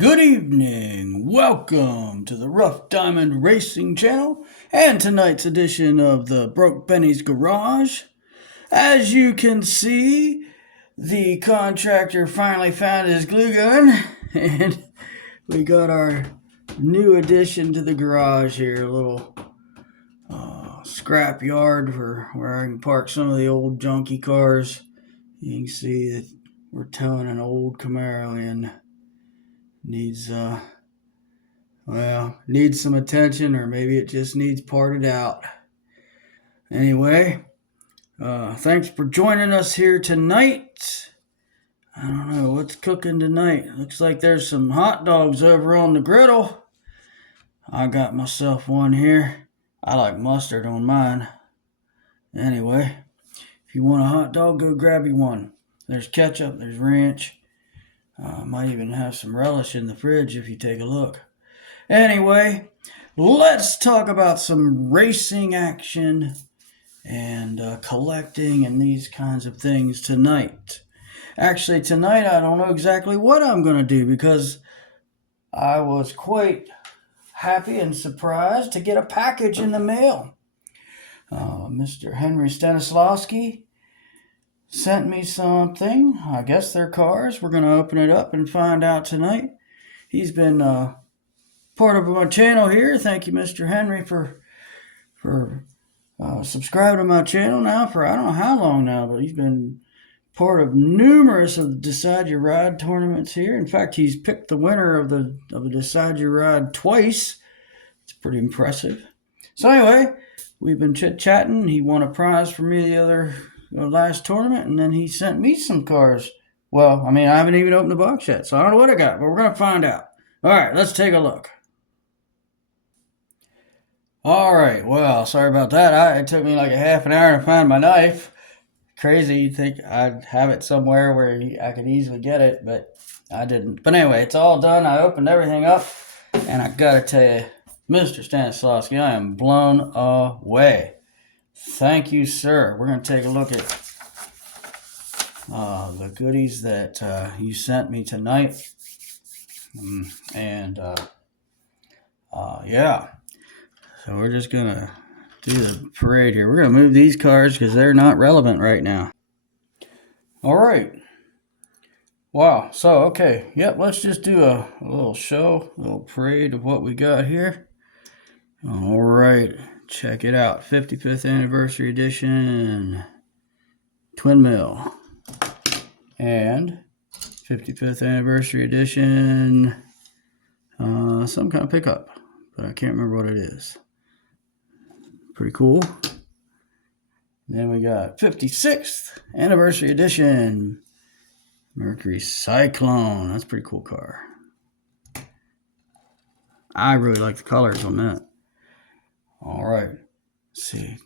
Good evening. Welcome to the Rough Diamond Racing Channel and tonight's edition of the Brokebenny's Garage. As you can see, the contractor finally found his glue gun and we got our new addition to the garage here, a little scrap yard where I can park some of the old junky cars. You can see that we're towing an old Camaro in. Needs some attention, or maybe it just needs parted out. Anyway, thanks for joining us here tonight. I don't know what's cooking tonight. Looks like there's some hot dogs over on the griddle. I got myself one here. I like mustard on mine. Anyway, if you want a hot dog, go grab you one. There's ketchup, there's ranch. Might even have some relish in the fridge if you take a look. Anyway, let's talk about some racing action and collecting and these kinds of things tonight. Actually, tonight I don't know exactly what I'm going to do because I was quite happy and surprised to get a package in the mail. Mr. Henry Stanislawski sent me something. I guess they're cars. We're going to open it up and find out tonight. He's been part of my channel here. Thank you, Mr. Henry, for subscribing to my channel now for I don't know how long now, but he's been part of numerous of the Decide Your Ride tournaments here. In fact, he's picked the winner of the Decide Your Ride twice. It's pretty impressive. So anyway, we've been chit-chatting. He won a prize for me the last tournament, and then he sent me some cars. Well, I haven't even opened the box yet, so I don't know what I got, but we're going to find out. All right, let's take a look. All right, well, sorry about that. It took me like a half an hour to find my knife. Crazy, you'd think I'd have it somewhere where I could easily get it, but I didn't. But anyway, it's all done. I opened everything up, and I got to tell you, Mr. Stanislawski, I am blown away. Thank you, sir. We're going to take a look at the goodies that you sent me tonight. Yeah. So we're just going to do the parade here. We're going to move these cars because they're not relevant right now. All right. Wow. So, okay. Yep, let's just do a little show, a little parade of what we got here. All right. Check it out. 55th Anniversary Edition Twin Mill. And 55th Anniversary Edition some kind of pickup, but I can't remember what it is. Pretty cool. Then we got 56th Anniversary Edition Mercury Cyclone. That's a pretty cool car. I really like the colors on that. All right. Let's see.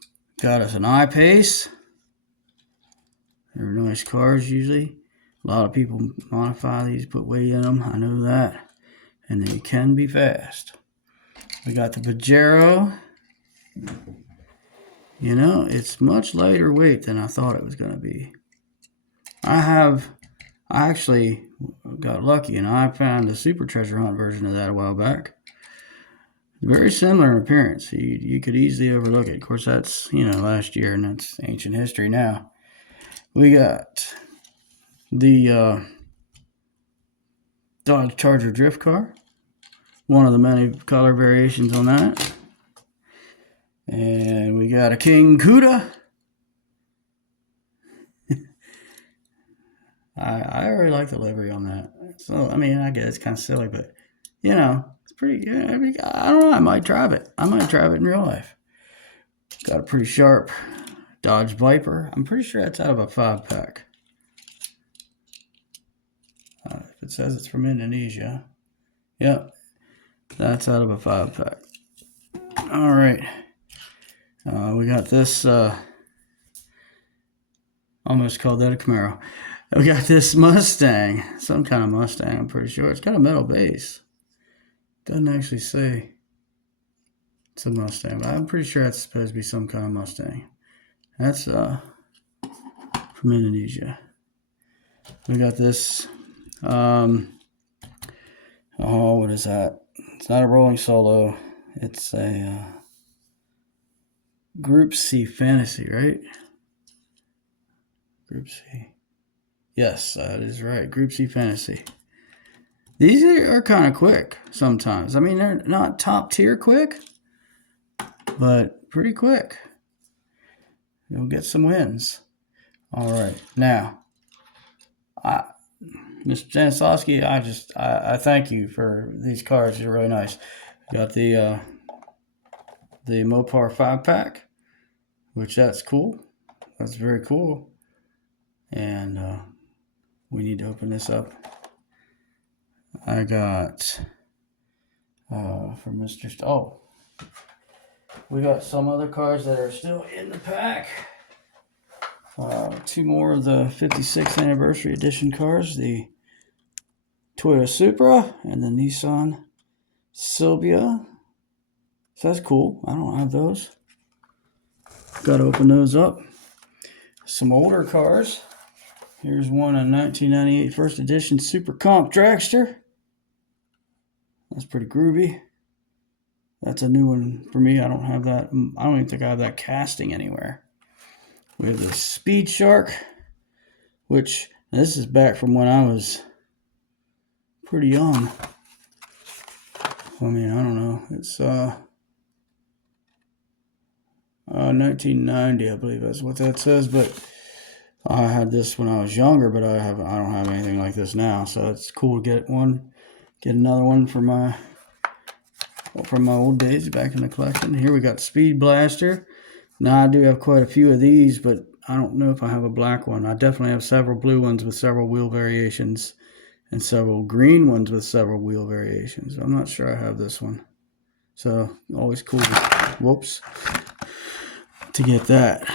Got us an I-Pace. They're nice cars usually. A lot of people modify these, put weight in them. I know that. And they can be fast. We got the Pajero. You know, it's much lighter weight than I thought it was going to be. I actually got lucky and I found a Super Treasure Hunt version of that a while back. Very similar in appearance. You could easily overlook it. Of course, that's, last year, and that's ancient history now. We got the Dodge Charger drift car. One of the many color variations on that. And we got a King Cuda. I really like the livery on that. So, I guess it's kind of silly, but, it's pretty, I don't know, I might drive it. I might drive it in real life. Got a pretty sharp Dodge Viper. I'm pretty sure that's out of a 5-pack. If it says it's from Indonesia. Yep, that's out of a 5-pack. All right. We got this, almost called that a Camaro. We got this Mustang, some kind of Mustang, I'm pretty sure. It's got a metal base. Doesn't actually say it's a Mustang, but I'm pretty sure it's supposed to be some kind of Mustang. That's from Indonesia. We got this Oh, what is that? It's not a rolling solo. It's a Group C fantasy, right? Group C. Yes, that is right. Group C fantasy. These are kind of quick sometimes. I mean, they're not top tier quick, but pretty quick. You'll get some wins. All right. Now, Mr. Stanislawski, I thank you for these cards. They're really nice. Got the Mopar 5-pack, which that's cool. That's very cool. And we need to open this up. I got from Mr. Oh, we got some other cards that are still in the pack. 2 more of the 56th anniversary edition cars, the Toyota Supra and the Nissan Silvia. So that's cool. I don't have those. Got to open those up. Some older cars. Here's one, a 1998 first edition Super Comp Dragster. That's pretty groovy. That's a new one for me. I don't have that. I don't even think I have that casting anywhere. We have the Speed Shark, which this is back from when I was pretty young. I mean, I don't know. It's 1990, I believe that's what that says. But I had this when I was younger, but I don't have anything like this now. So it's cool to get another one from my old days back in the collection. Here we got Speed Blaster. Now I do have quite a few of these, but I don't know if I have a black one. I definitely have several blue ones with several wheel variations and several green ones with several wheel variations. I'm not sure I have this one. So always cool to get that.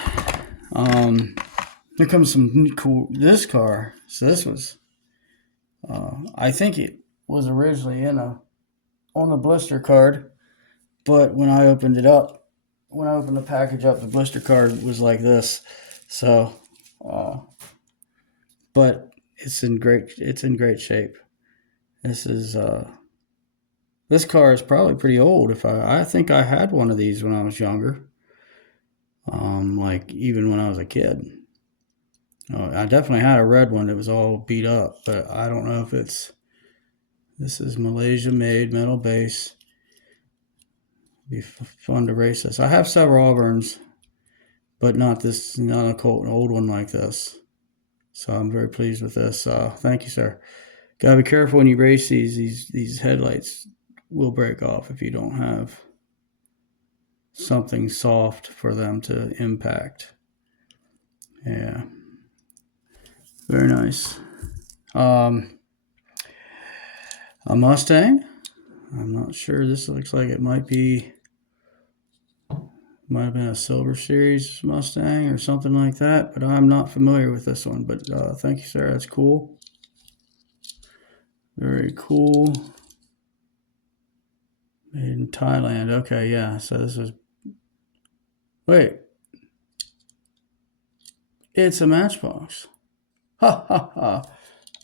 Here comes some cool, this car. So this was, I think it was originally on the blister card, but when I opened the package up, the blister card was like this. So, but it's in great shape. This car is probably pretty old. I think I had one of these when I was younger. Like even when I was a kid. I definitely had a red one that was all beat up, but I don't know if this is Malaysia made, metal base. Be fun to race this. I have several Auburns, but not an old one like this. So I'm very pleased with this. Thank you, sir. Gotta be careful when you race these headlights will break off if you don't have something soft for them to impact. Yeah. Very nice. A Mustang. I'm not sure. This looks like it might have been a Silver Series Mustang or something like that, but I'm not familiar with this one. But thank you, sir. That's cool. Very cool. Made in Thailand. Okay, yeah. So this is... Wait. It's a Matchbox. Ha, ha, ha.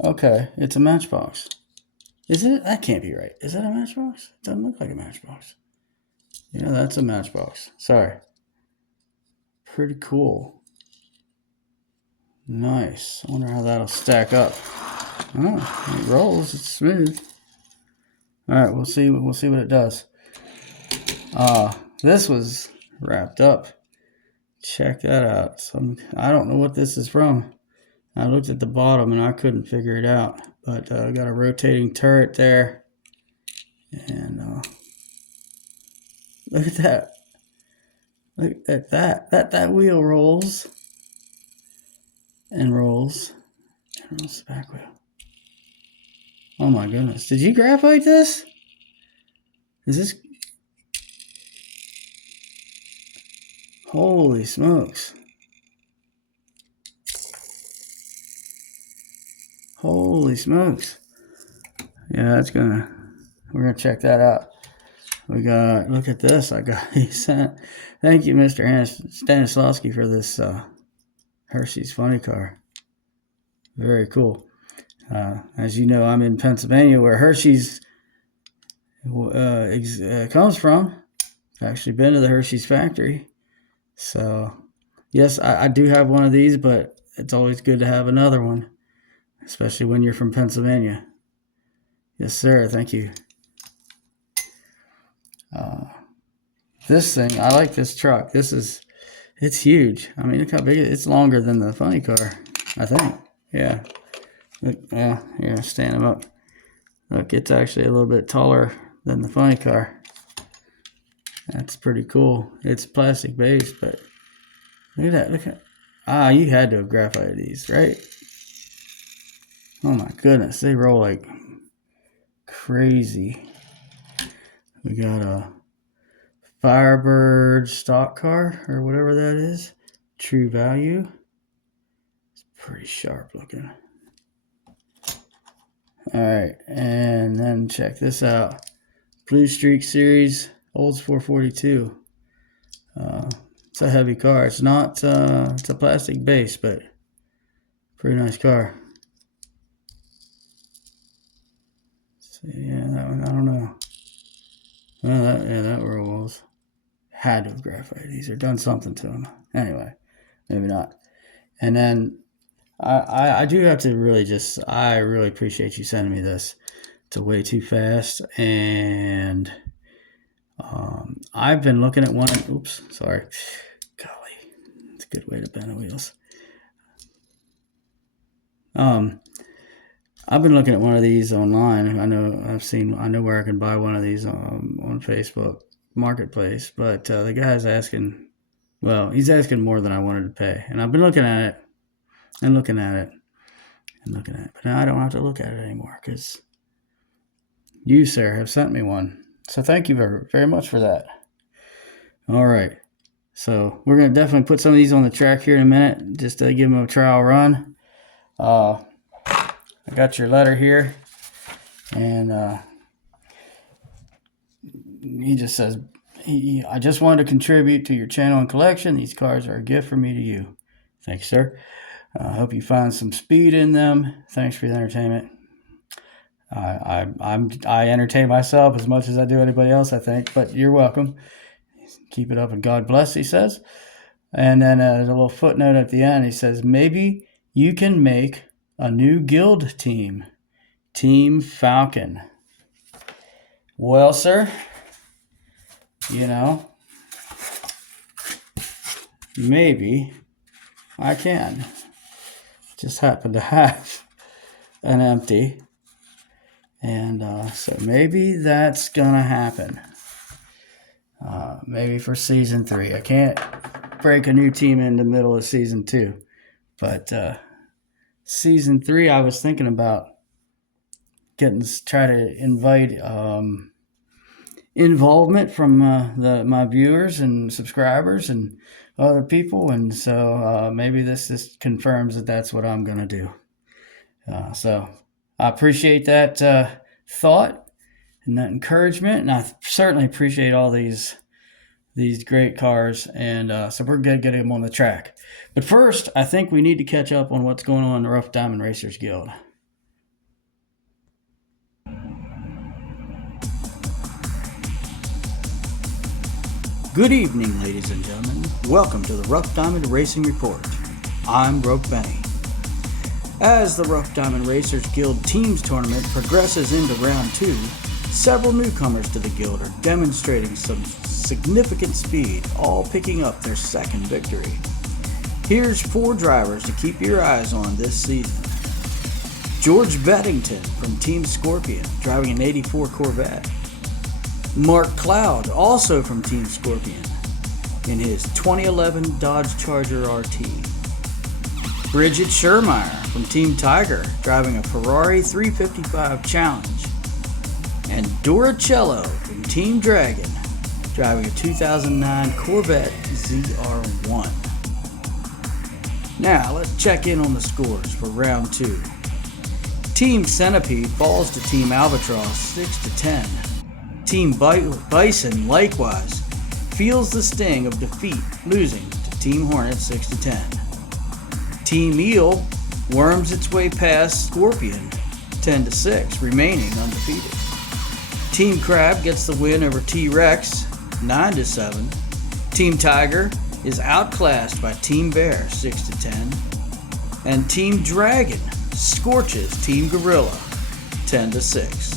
Okay, it's a Matchbox. Is it? That can't be right. Is that a Matchbox? It doesn't look like a Matchbox. Yeah, that's a Matchbox. Sorry. Pretty cool. Nice. I wonder how that'll stack up. Oh, it rolls. It's smooth. All right, we'll see what it does. This was wrapped up. Check that out. I don't know what this is from. I looked at the bottom and I couldn't figure it out. But I got a rotating turret there. And look at that. Look at that. That wheel rolls. And rolls. And rolls the back wheel. Oh my goodness. Did you graphite this? Is this... Holy smokes. Holy smokes. Yeah, we're gonna check that out. Look at this. Thank you, Mr. Stanislawski, for this Hershey's funny car. Very cool. As you know, I'm in Pennsylvania, where Hershey's comes from. Actually been to the Hershey's factory. So, yes, I do have one of these, but it's always good to have another one, especially when you're from Pennsylvania. Yes, sir. Thank you. This thing, I like this truck. It's huge. I mean, look how big it is. It's longer than the funny car, I think. Yeah. Look, yeah, here, stand them up. Look, it's actually a little bit taller than the funny car. That's pretty cool. It's plastic based, but look at that. You had to have graphited these, right? Oh my goodness, they roll like crazy. We got a Firebird stock car, or whatever that is. True value. It's pretty sharp looking. Alright, and then check this out. Blue Streak Series, Olds 442. It's a heavy car. It's not, it's a plastic base, but pretty nice car. So, yeah, that one, I don't know. Well, that rolls. Had to have graphited these or done something to them. Anyway, maybe not. And then I do have to really I really appreciate you sending me this. It's way too fast, and I've been looking at one. Oops, sorry. Golly, it's a good way to bend the wheels. I've been looking at one of these online. I know where I can buy one of these on Facebook Marketplace, but the guy's asking, well, he's asking more than I wanted to pay, and I've been looking at it and looking at it and looking at it, but now I don't have to look at it anymore because you, sir, have sent me one. So thank you very, very much for that. All right, so we're gonna definitely put some of these on the track here in a minute, just to give them a trial run. I got your letter here, and he just says, I just wanted to contribute to your channel and collection. These cars are a gift from me to you. Thanks, sir. I hope you find some speed in them. Thanks for the entertainment. I entertain myself as much as I do anybody else, I think, but you're welcome. Keep it up and God bless, he says. And then there's a little footnote at the end. He says, maybe you can make a new guild team, Team Falcon. Well, sir, maybe I can. Just happen to have an empty, and so maybe that's gonna happen. Maybe for season 3. I can't break a new team in the middle of season 2, but season 3, I was thinking about try to invite involvement from my viewers and subscribers and other people, and so maybe this just confirms that that's what I'm gonna do. So I appreciate that thought and that encouragement, and I certainly appreciate all these great cars, and so we're gonna get them on the track. But first, I think we need to catch up on what's going on in the Rough Diamond Racers Guild. Good evening, ladies and gentlemen. Welcome to the Rough Diamond Racing Report. I'm Brokebenny. As the Rough Diamond Racers Guild Teams Tournament progresses into Round 2, several newcomers to the Guild are demonstrating some significant speed, all picking up their second victory. Here's 4 drivers to keep your eyes on this season. George Beddington from Team Scorpion, driving an 84 Corvette. Mark Cloud, also from Team Scorpion, in his 2011 Dodge Charger RT. Bridget Schermeyer from Team Tiger, driving a Ferrari 355 Challenge. And Dora Cello from Team Dragon, driving a 2009 Corvette ZR1. Now, let's check in on the scores for Round 2. Team Centipede falls to Team Albatross 6-10. Team Bison, likewise, feels the sting of defeat, losing to Team Hornet 6-10. Team Eel worms its way past Scorpion 10-6, remaining undefeated. Team Crab gets the win over T-Rex, 9-7. Team Tiger is outclassed by Team Bear, 6-10. And Team Dragon scorches Team Gorilla, 10-6.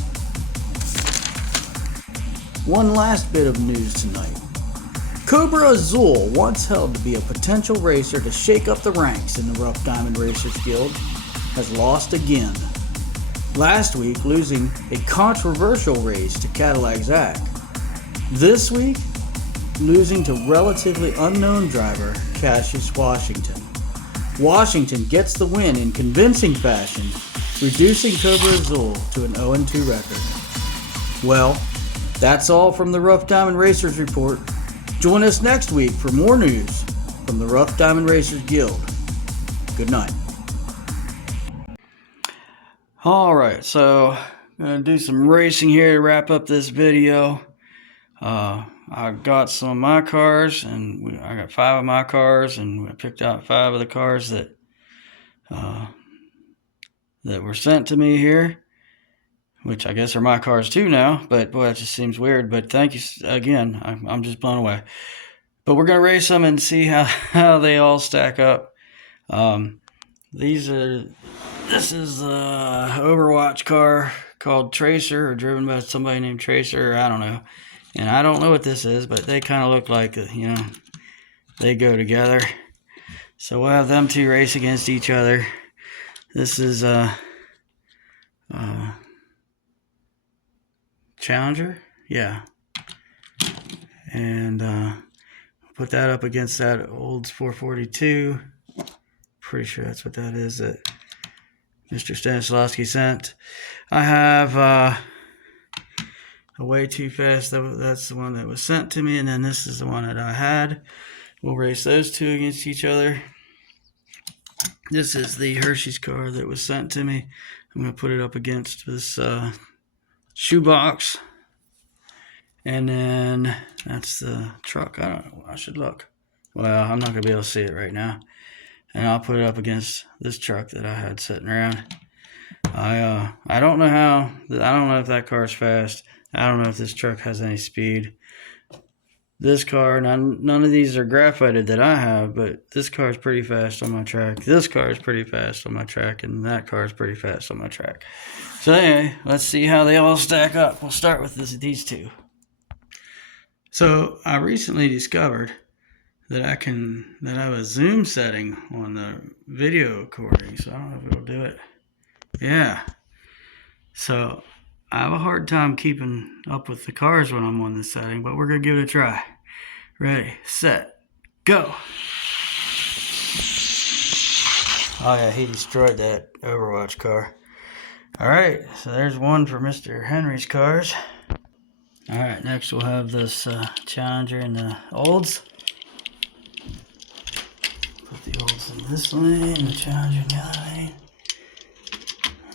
One last bit of news tonight. Cobra Azul, once held to be a potential racer to shake up the ranks in the Rough Diamond Racers Guild, has lost again. Last week, losing a controversial race to Cadillac Zach. This week, losing to relatively unknown driver Cassius Washington. Washington gets the win in convincing fashion, reducing Cobra Azul to an 0-2 record. Well, that's all from the Rough Diamond Racers Report. Join us next week for more news from the Rough Diamond Racers Guild. Good night. Alright, so I'm going to do some racing here to wrap up this video. I got some of my cars, and I got 5 of my cars, and I picked out 5 of the cars that were sent to me here, which I guess are my cars too now, but boy, that just seems weird. But thank you again. I'm just blown away. But we're going to race them and see how they all stack up. This is the Overwatch car called Tracer, or driven by somebody named Tracer, I don't know. And I don't know what this is, but they kind of look like, they go together. So we'll have them two race against each other. This is Challenger, yeah. And put that up against that Olds 442. Pretty sure that's what that is that Mr. Stanislawski sent. I have a Way Too Fast. That's the one that was sent to me, and then this is the one that I had. We'll race those two against each other. This is the Hershey's car that was sent to me. I'm going to put it up against this shoebox. And then that's the truck. I don't know. I should look. Well, I'm not going to be able to see it right now. And I'll put it up against this truck that I had sitting around. I don't know how. I don't know if that car is fast. I don't know if this truck has any speed. This car, none of these are graphited that I have, but this car is pretty fast on my track. This car is pretty fast on my track, and that car is pretty fast on my track. So anyway, let's see how they all stack up. We'll start with these two. So I recently discovered that I have a zoom setting on the video recording, so I don't know if it'll do it. Yeah. So I have a hard time keeping up with the cars when I'm on this setting, but we're going to give it a try. Ready, set, go. Oh yeah, he destroyed that Overwatch car. Alright, so there's one for Mr. Henry's cars. Alright, next we'll have this Challenger in the Olds. Put the Olds in this lane, the Challenger in the other lane.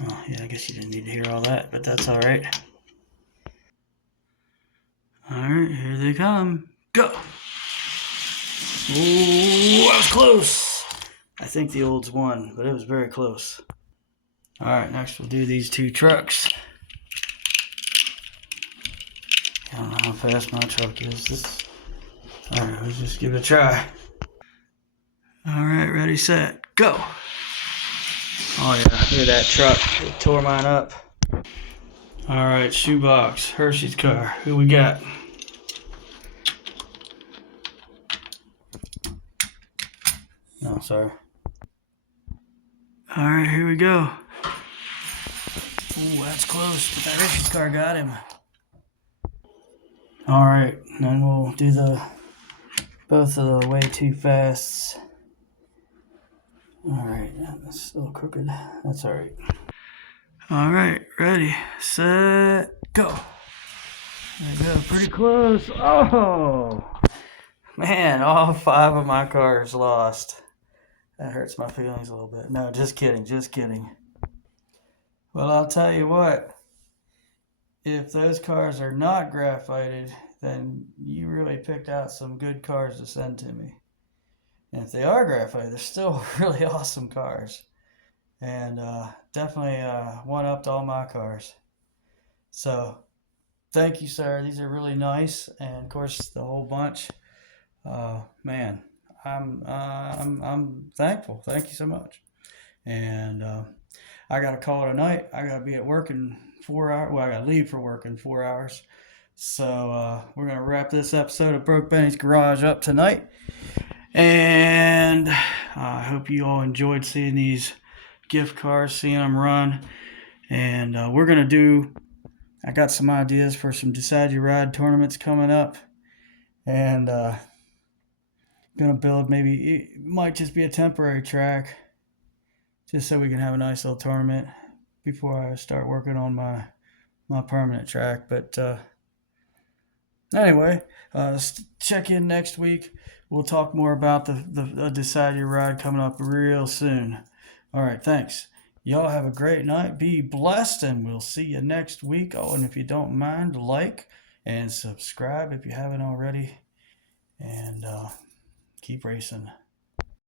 Oh, yeah, I guess you didn't need to hear all that, but that's alright. Alright, here they come. Go! Ooh, that was close! I think the Olds won, but it was very close. Alright, next we'll do these two trucks. I don't know how fast my truck is. Alright, let's just give it a try. Alright, ready, set, go! Oh yeah, look at that truck. It tore mine up. Alright, shoebox, Hershey's car. Who we got? No, sorry. Alright, here we go. Ooh, that's close, but that Hershey's car got him. Alright, then we'll do both of the Way Too Fasts. Alright, that's still crooked. That's alright. Alright, ready, set, go. There we go, pretty close. Oh! Man, all 5 of my cars lost. That hurts my feelings a little bit. No, just kidding, just kidding. Well, I'll tell you what. If those cars are not graphited, then you really picked out some good cars to send to me. And if they are graphited, they're still really awesome cars. And definitely one-upped all my cars. So, Thank you, sir. These are really nice, and of course the whole bunch. Man, I'm thankful. Thank you so much. And I got to call it a night. I got to be at work in 4 hours. Well, I got to leave for work in 4 hours. So we're gonna wrap this episode of Brokebenny's Garage up tonight. And I hope you all enjoyed seeing these gift cards, seeing them run. And we're going to I got some ideas for some Decide Your Ride tournaments coming up. And going to build maybe, it might just be a temporary track, just so we can have a nice little tournament before I start working on my permanent track. But anyway, check in next week. We'll talk more about the Decide Your Ride coming up real soon. All right, thanks. Y'all have a great night. Be blessed, and we'll see you next week. Oh, and if you don't mind, like and subscribe if you haven't already. And keep racing.